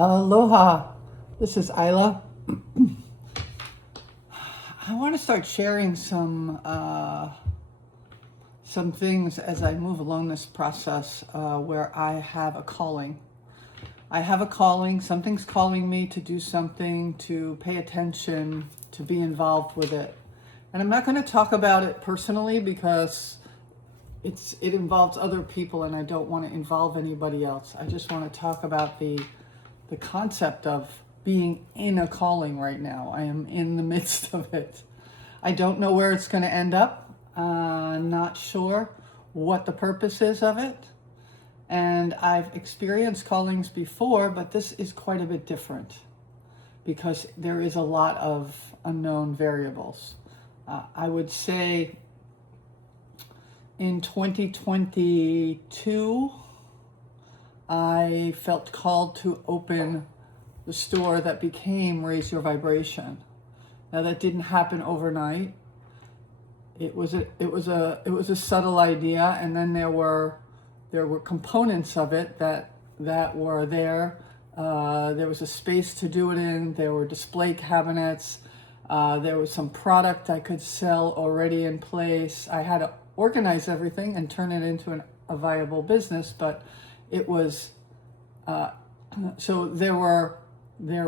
Aloha, this is Isla. I want to start sharing some things as I move along this process where I have a calling. I have a calling, something's calling me to do something, to pay attention, to be involved with it. And I'm not going to talk about it personally because it involves other people and I don't want to involve anybody else. I just want to talk about the concept of being in a calling right now. I am in the midst of it. I don't know where it's going to end up. Not sure what the purpose is of it. And I've experienced callings before, but this is quite a bit different because there is a lot of unknown variables. I would say in 2022, I felt called to open the store that became Raise Your Vibration. Now that didn't happen overnight. It was a subtle idea, and then there were components of it that were there. There was a space to do it in. There were display cabinets. There was some product I could sell already in place. I had to organize everything and turn it into a viable business, but it was so there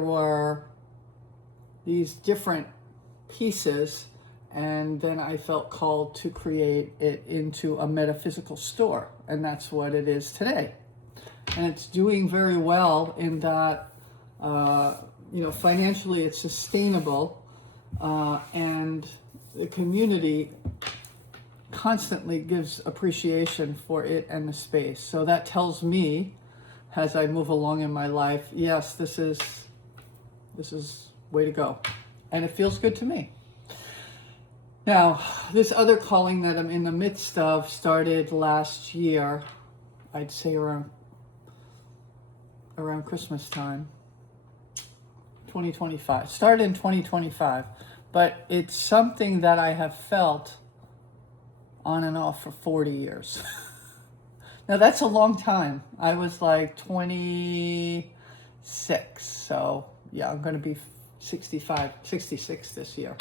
were these different pieces, and then I felt called to create it into a metaphysical store, and that's what it is today. And it's doing very well in that financially it's sustainable, and the community constantly gives appreciation for it and the space. So that tells me, as I move along in my life, yes, this is way to go, and it feels good to me. Now, this other calling that I'm in the midst of started last year. I'd say around Christmas time, 2025. Started in 2025, but it's something that I have felt on and off for 40 years. Now that's a long time. I was like 26, so yeah, I'm going to be 66 this year.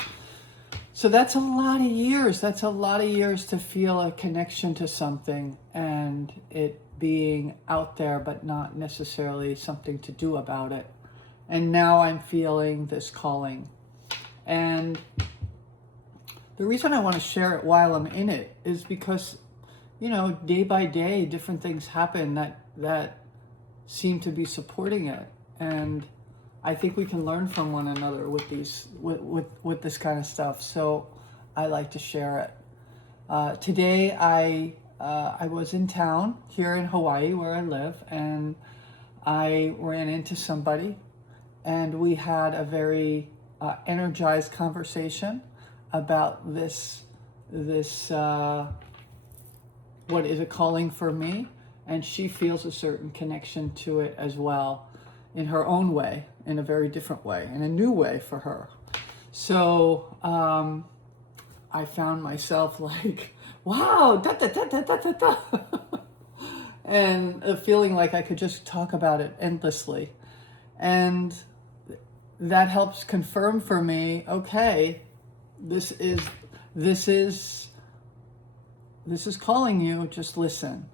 So that's a lot of years. That's a lot of years to feel a connection to something and it being out there, but not necessarily something to do about it. And now I'm feeling this calling. And the reason I want to share it while I'm in it is because, day by day, different things happen that seem to be supporting it. And I think we can learn from one another with with this kind of stuff. So I like to share it. Today I was in town here in Hawaii where I live, and I ran into somebody, and we had a very energized conversation about this what is a calling for me, and she feels a certain connection to it as well, in her own way, in a very different way, in a new way for her. So I found myself like, wow, da da da da da da da, and a feeling like I could just talk about it endlessly, and that helps confirm for me, okay, this is calling you, just listen.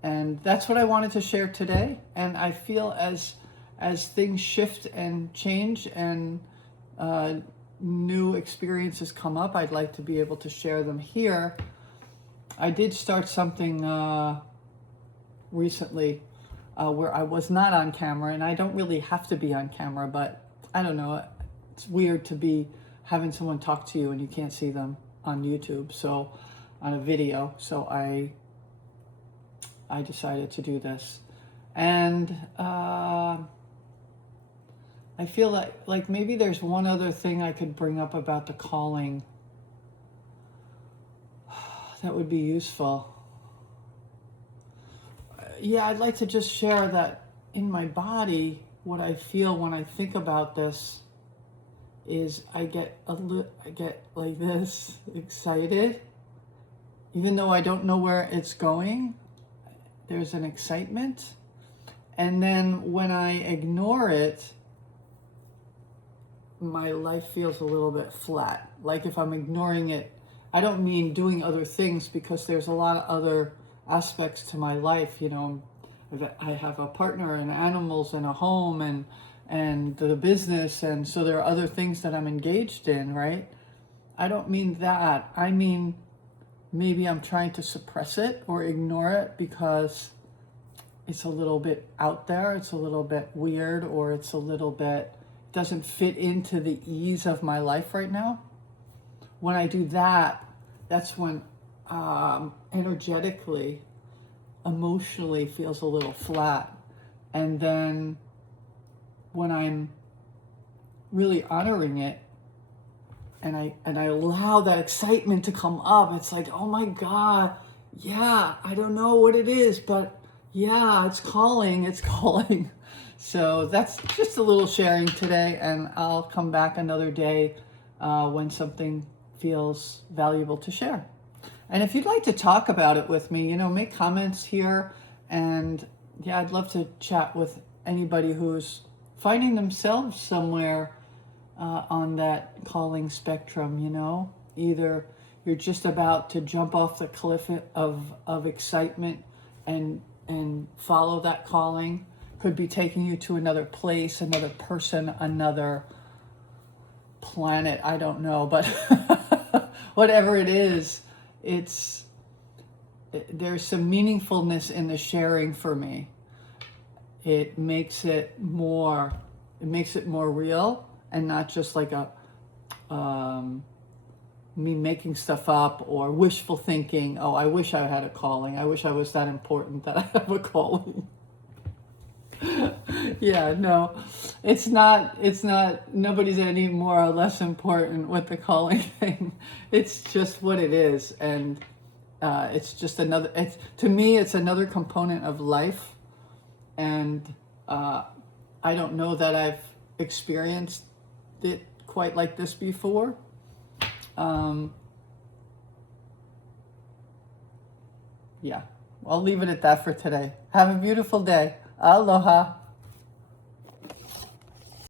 And that's what I wanted to share today. And I feel as things shift and change and new experiences come up, I'd like to be able to share them here. I did start something recently where I was not on camera, and I don't really have to be on camera, but I don't know, it's weird to be having someone talk to you and you can't see them on YouTube, so on a video. So I decided to do this, and I feel like maybe there's one other thing I could bring up about the calling that would be useful. Yeah, I'd like to just share that in my body, what I feel when I think about this is I get like this excited, even though I don't know where it's going. There's an excitement, And then when I ignore it, my life feels a little bit flat. Like if I'm ignoring it, I don't mean doing other things, because there's a lot of other aspects to my life. You know, I have a partner and animals and a home and the business, and so there are other things that I'm engaged in, right? I don't mean that. I mean maybe I'm trying to suppress it or ignore it because it's a little bit out there, it's a little bit weird, or it's a little bit doesn't fit into the ease of my life right now. When I do that, that's when energetically, emotionally feels a little flat. And then when I'm really honoring it, and I allow that excitement to come up, it's like, oh my God, yeah, I don't know what it is, but yeah, it's calling, it's calling. So that's just a little sharing today, and I'll come back another day when something feels valuable to share. And if you'd like to talk about it with me, make comments here. And yeah, I'd love to chat with anybody who's finding themselves somewhere on that calling spectrum, Either you're just about to jump off the cliff of excitement and follow that calling. Could be taking you to another place, another person, another planet, I don't know, but whatever it is, there's some meaningfulness in the sharing for me. It makes it more real, and not just like me making stuff up or wishful thinking. Oh, I wish I had a calling. I wish I was that important that I have a calling. Yeah, no, it's not, nobody's any more or less important with the calling thing. It's just what it is. And it's just to me, it's another component of life. And I don't know that I've experienced it quite like this before. Yeah, I'll leave it at that for today. Have a beautiful day. Aloha.